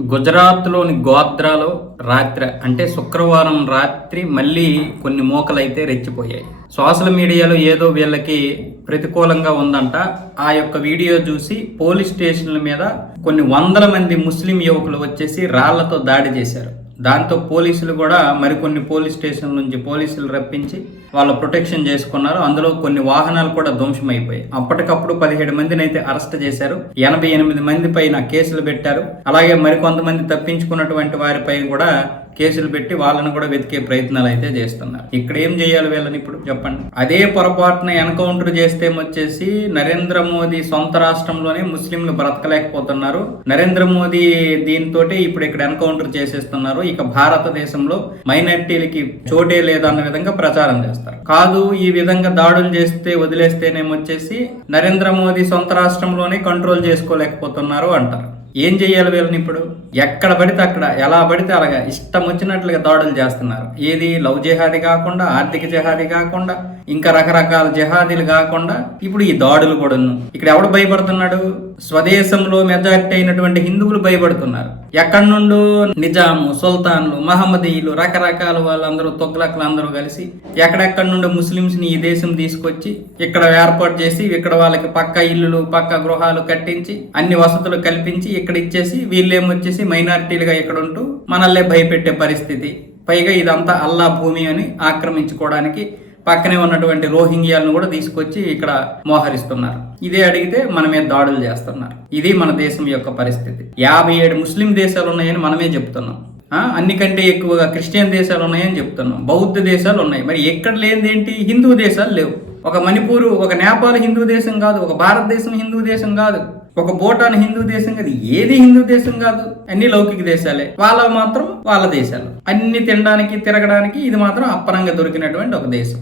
గుజరాత్లోని గోద్రాలో రాత్రి అంటే శుక్రవారం రాత్రి మళ్ళీ కొన్ని మూకలైతే రెచ్చిపోయాయి. సోషల్ మీడియాలో ఏదో వీళ్ళకి ప్రతికూలంగా ఉందంట. ఆ యొక్క వీడియో చూసి పోలీస్ స్టేషన్ల మీద కొన్ని వందల మంది ముస్లిం యువకులు వచ్చేసి రాళ్ళతో దాడి చేశారు. దాంతో పోలీసులు కూడా మరికొన్ని పోలీస్ స్టేషన్ నుంచి పోలీసులు రప్పించి వాళ్ళ ప్రొటెక్షన్ చేసుకున్నారు. అందులో కొన్ని వాహనాలు కూడా ధ్వంసమైపోయాయి. అప్పటికప్పుడు పదిహేడు మందిని అయితే అరెస్ట్ చేశారు. ఎనభై ఎనిమిది మంది పైన కేసులు పెట్టారు. అలాగే మరికొంతమంది తప్పించుకున్నటువంటి వారిపై కూడా కేసులు పెట్టి వాళ్ళని కూడా వెతికే ప్రయత్నాలు అయితే చేస్తున్నారు. ఇక్కడ ఏం చేయాలి వీళ్ళని ఇప్పుడు? చెప్పండి. అదే పొరపాటున ఎన్కౌంటర్ చేస్తే వచ్చేసి నరేంద్ర మోదీ సొంత రాష్ట్రంలోనే ముస్లింలు బ్రతకలేకపోతున్నారు. నరేంద్ర మోదీ దీంతో ఇప్పుడు ఇక్కడ ఎన్కౌంటర్ చేసేస్తున్నారు. ఇక భారతదేశంలో మైనార్టీలకి చోటే లేదన్న విధంగా ప్రచారం చేస్తారు. కాదు ఈ విధంగా దాడులు చేస్తే వదిలేస్తేనేమొచ్చేసి నరేంద్ర మోదీ సొంత రాష్ట్రంలోనే కంట్రోల్ చేసుకోలేకపోతున్నారు అంటారు. ఏం చేయాలి వీళ్ళని ఇప్పుడు? ఎక్కడ పడితే అక్కడ ఎలా పడితే అలాగా ఇష్టం వచ్చినట్లుగా దాడులు చేస్తున్నారు. ఏది? లవ్ జిహాదీ కాకుండా ఆర్థిక జిహాదీ కాకుండా ఇంకా రకరకాల జిహాదీలు కాకుండా ఇప్పుడు ఈ దాడులు కూడా ఇక్కడ ఎవడు భయపడుతున్నాడు? స్వదేశంలో మెజారిటీ అయినటువంటి హిందువులు భయపడుతున్నారు. ఎక్కడి నుండో నిజాము సుల్తాన్లు మహమ్మదీయులు రకరకాల వాళ్ళందరూ తొగ్లకులు అందరూ కలిసి ఎక్కడెక్కడి నుండో ముస్లింస్ని ఈ దేశం తీసుకొచ్చి ఇక్కడ ఏర్పాటు చేసి ఇక్కడ వాళ్ళకి పక్క ఇల్లులు పక్క గృహాలు కట్టించి అన్ని వసతులు కల్పించి ఇక్కడ ఇచ్చేసి వీళ్ళేమొచ్చేసి మైనారిటీలుగా ఇక్కడ ఉంటూ మనల్నే భయపెట్టే పరిస్థితి. పైగా ఇదంతా అల్లా భూమి అని ఆక్రమించుకోవడానికి పక్కనే ఉన్నటువంటి రోహింగ్యాలను కూడా తీసుకొచ్చి ఇక్కడ మోహరిస్తున్నారు. ఇదే అడిగితే మన మీద దాడులు చేస్తున్నారు. ఇది మన దేశం యొక్క పరిస్థితి. యాభై ఏడు ముస్లిం దేశాలు ఉన్నాయని మనమే చెప్తున్నాం. అన్ని అన్నికంటే ఎక్కువగా క్రిస్టియన్ దేశాలు ఉన్నాయని చెప్తున్నాం. బౌద్ధ దేశాలు ఉన్నాయి మరి ఎక్కడ లేనిదేంటి? హిందూ దేశాలు లేవు. ఒక మణిపూర్ ఒక నేపాల్ హిందూ దేశం కాదు ఒక భారతదేశం హిందూ దేశం కాదు. ఒక భూటాన్ హిందూ దేశం కాదు ఏది హిందూ దేశం కాదు అన్ని లౌకిక దేశాలే. వాళ్ళ మాత్రం వాళ్ళ దేశాలు. అన్ని తినడానికి తిరగడానికి ఇది మాత్రం అప్పనంగా దొరికినటువంటి ఒక దేశం.